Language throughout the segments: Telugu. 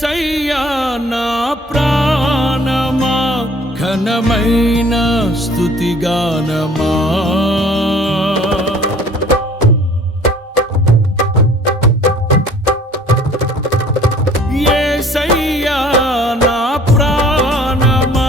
యేసయ్యా నా ప్రాణమా ఘనమైన స్తుతిగానమా యేసయ్యా నా ప్రాణమా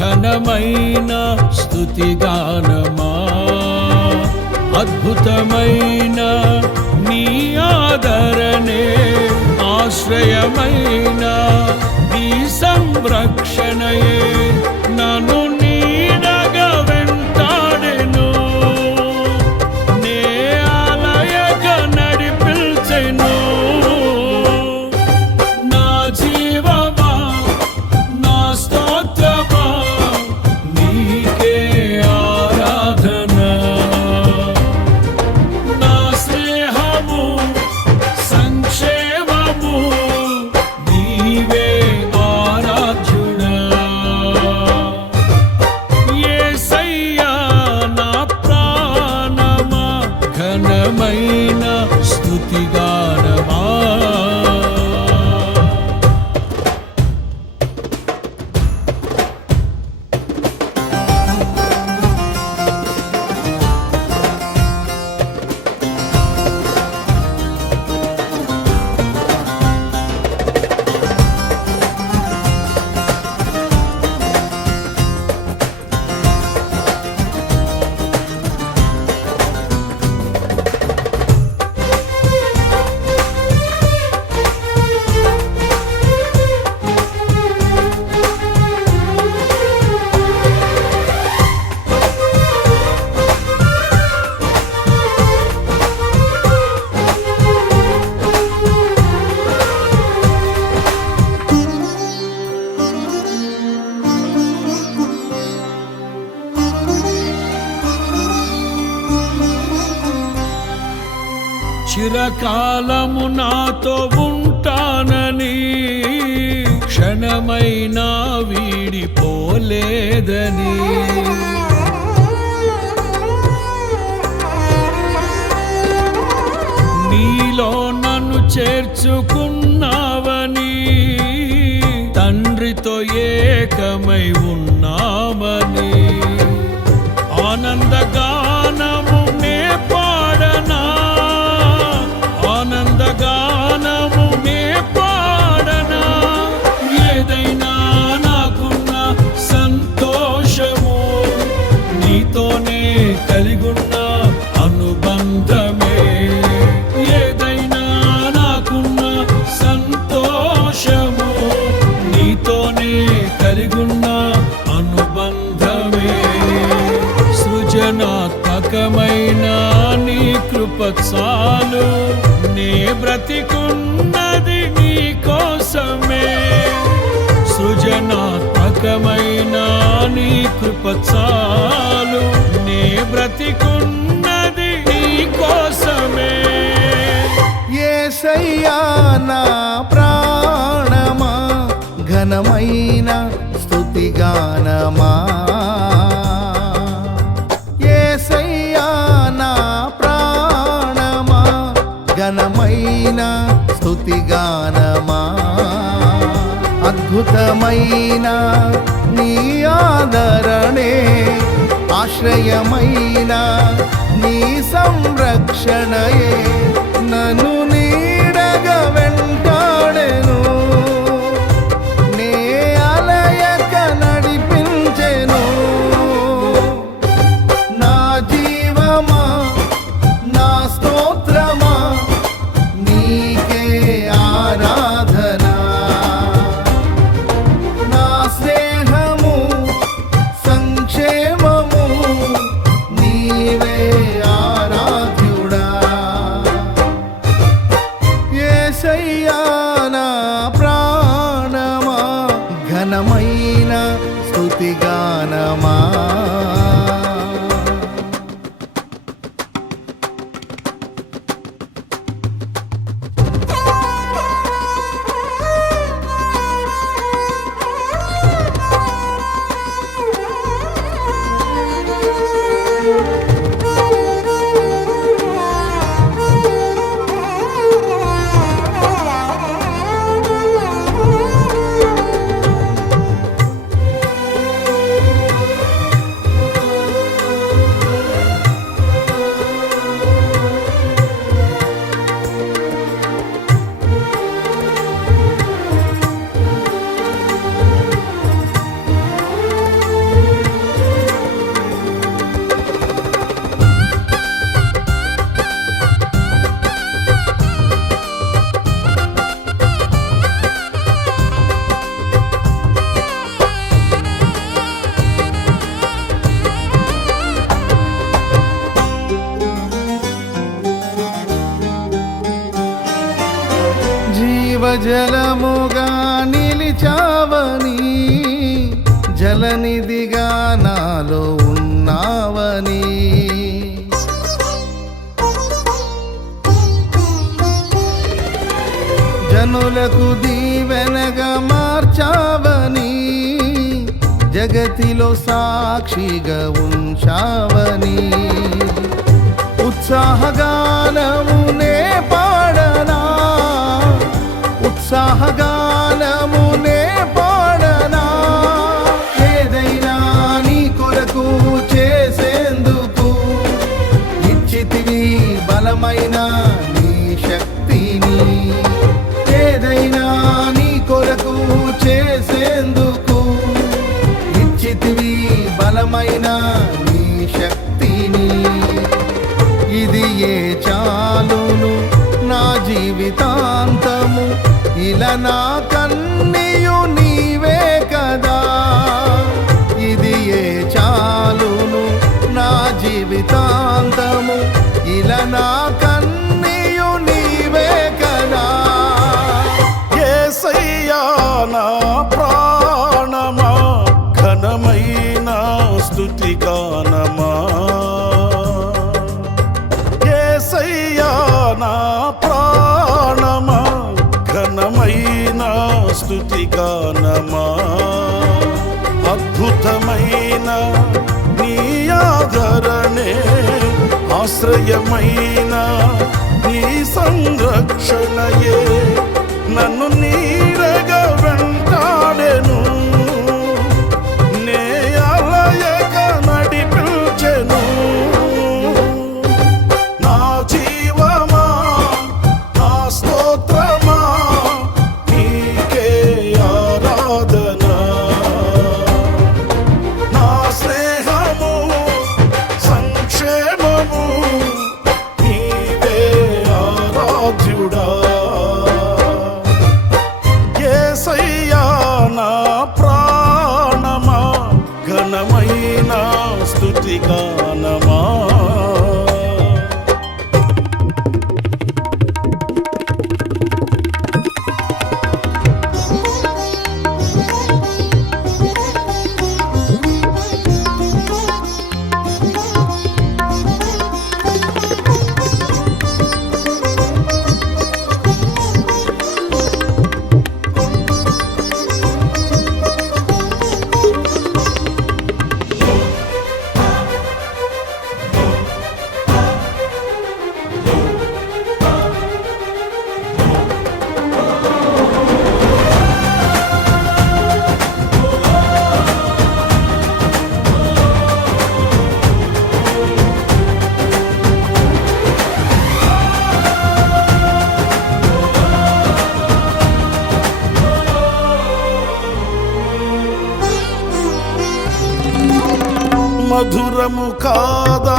ఘనమైన స్తుతిగానమా అద్భుతమైన నీ ఆదరణే ఆశ్రయమైన నీ సంరక్షణయే నన్ను నీడగా వెంటాడెను నే ఆలయగా నడిపించెను నా జీవమా నా స్తోత్రమా నీకే ఆరాధన నా స్నేహము సంక్షేమము నీవే ఆరాధ్యుడా యేసయ్యా నా ప్రాణమా ఘనమైన స్తుతిగానమా చిరకాలము నాతో ఉంటానని క్షణమైనా వీడిపోలేదని నీలో నన్ను చేర్చుకున్నావని తండ్రితో ఏకమై ఉన్నామని ఆనందగానము నే పాడనా ఆనందగానము నే పాడనా ఏదైనా నాకున్న సంతోషము నీతోనే కలిగున్న అనుబంధమే ఏదైనా నాకున్న సంతోషము నీతోనే కలిగున్న అనుబంధమే సృజనాత్మకమైన నీ కృప చాలు నే బ్రతికున్నది నీ కోసమే సృజనాత్మకమైన నీ కృప చాలు నే బ్రతికున్నది నీ కోసమే యేసయ్యా నా ప్రాణమా ఘనమైన స్తుతిగానమా యేసయ్యా నా ప్రాణమా ఘనమైన స్తుతిగానమా అద్భుతమైన నీ ఆదరణే ఆశ్రయమైన నీ సంరక్షణయే నన్ను నీడగా వెంటాడెను నే ఆలయక నడిపించెను నా జీవమా నా స్తోత్రమా నీకే ఆరాధన నా స్నేహము సంక్షేమము నీవే ఆరాధ్యుడా జీవజలముగా నిలిచావని, జలనిధిగా నాలో ఉన్నావని, జనులకు దీవెనగా మార్చావని, జగతిలో సాక్షిగా ఉంచావని, ఉత్సాహగానమునే పాడనా, ఉత్సాహగానమునే పాడనా, ఏదైనా నీ కొరకు చేసేందుకు ఇచ్చితివి బలమైన నీ శక్తిని, ఏదైనా నీ కొరకు చేసేందుకు ఇచ్చితివి బలమైన నీ శక్తిని, ఇది ఏ చాలును నా జీవితాంతము, ఇలా నా కన్నీయు నీవే కదా, ఇది ఏ చాలును నా జీవితాంతము, ఇలా నా కన్నీయు నీవే కదా. యేసయ్యా నా ప్రాణమా, ఘనమైన స్తుతి గానమా, యేసయ్యా నా ప్రాణమా, ఘనమైన స్తుతి గానమా, అద్భుతమైన నీ ఆదరణే, ఆశ్రయమైన నీ సంరక్షణయే నన్ను నీడగా వెంటాడెను, నే అలయక నడిపించెను. నా జీవమా నా స్తోత్రమా నీకే ఆరాధన, నా స్నేహము సంక్షేమము నీవే ఆరాధ్యుడా. యేసయ్యా నా ప్రాణమా, ఘనమైన స్తుతి గానమా. మధురము కాదా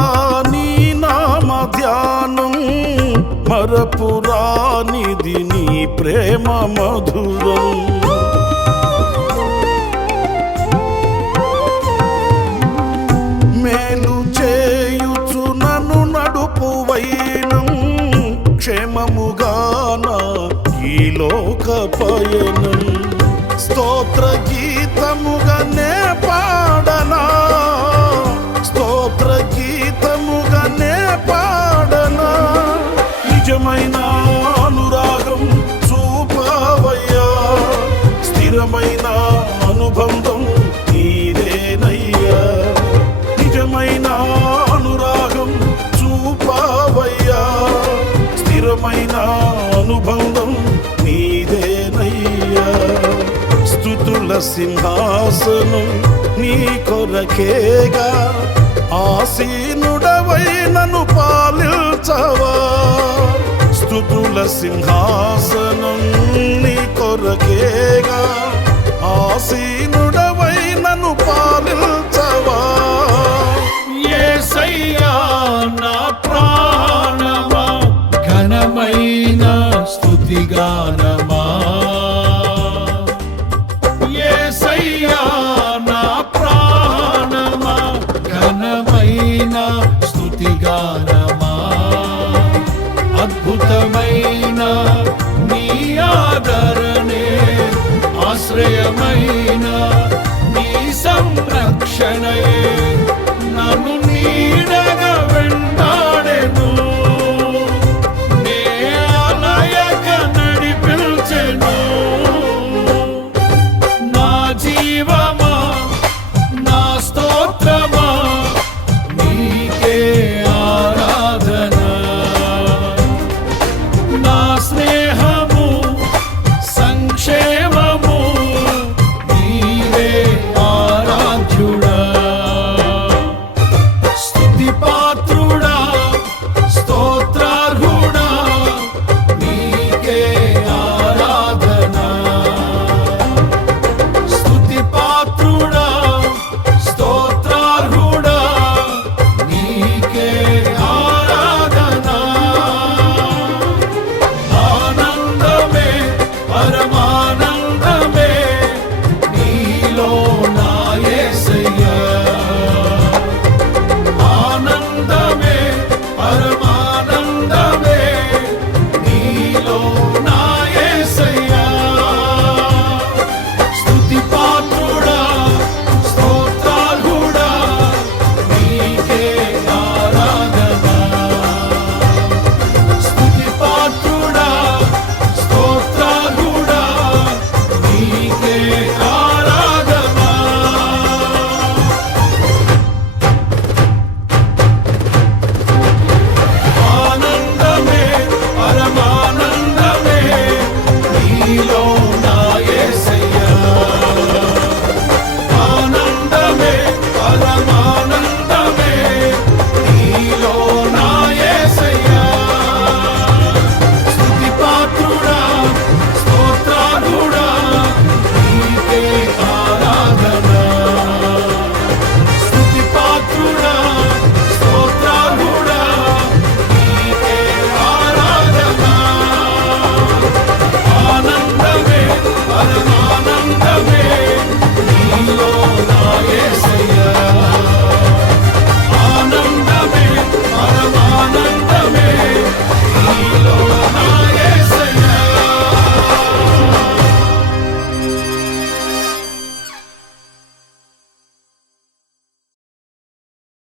నీ నామ ధ్యానం, మరపురానిది నీ ప్రేమ మధురం. మేలు చేయుచు నన్ను నడుపు వైనం, క్షేమముగాన ఈ లోక పయనం, స్తోత్ర గీతముగానే పాడనా, స్తోత్ర గీతముగానే పాడనా, నిజమైన అనురాగం చూపవయ్యా, స్థిరమైన అనుబంధం నీదేనయ్యా, నిజమైన అనురాగం చూపవయ్యా, స్థిరమైన అనుబంధం నీదేనయ్యా. స్తుతుల సింహాసనం నీ కొరకేగా, ఆసీనుడవై నన్ను పాలించవా, స్తుతుల సింహాసనం నీ కొరకేగా, ఆసీనుడవై నన్ను పాలించవా. యేసయ్యా నా ప్రాణమా, ఘనమైన స్తుతిగానమా, యేసయ్యా నా ప్రాణమా, ఘనమైన స్తుతిగానమా, అద్భుతమైన నీ ఆదరణ ఆశ్రయమైన నీ సంరక్షణయే నన్ను నీడ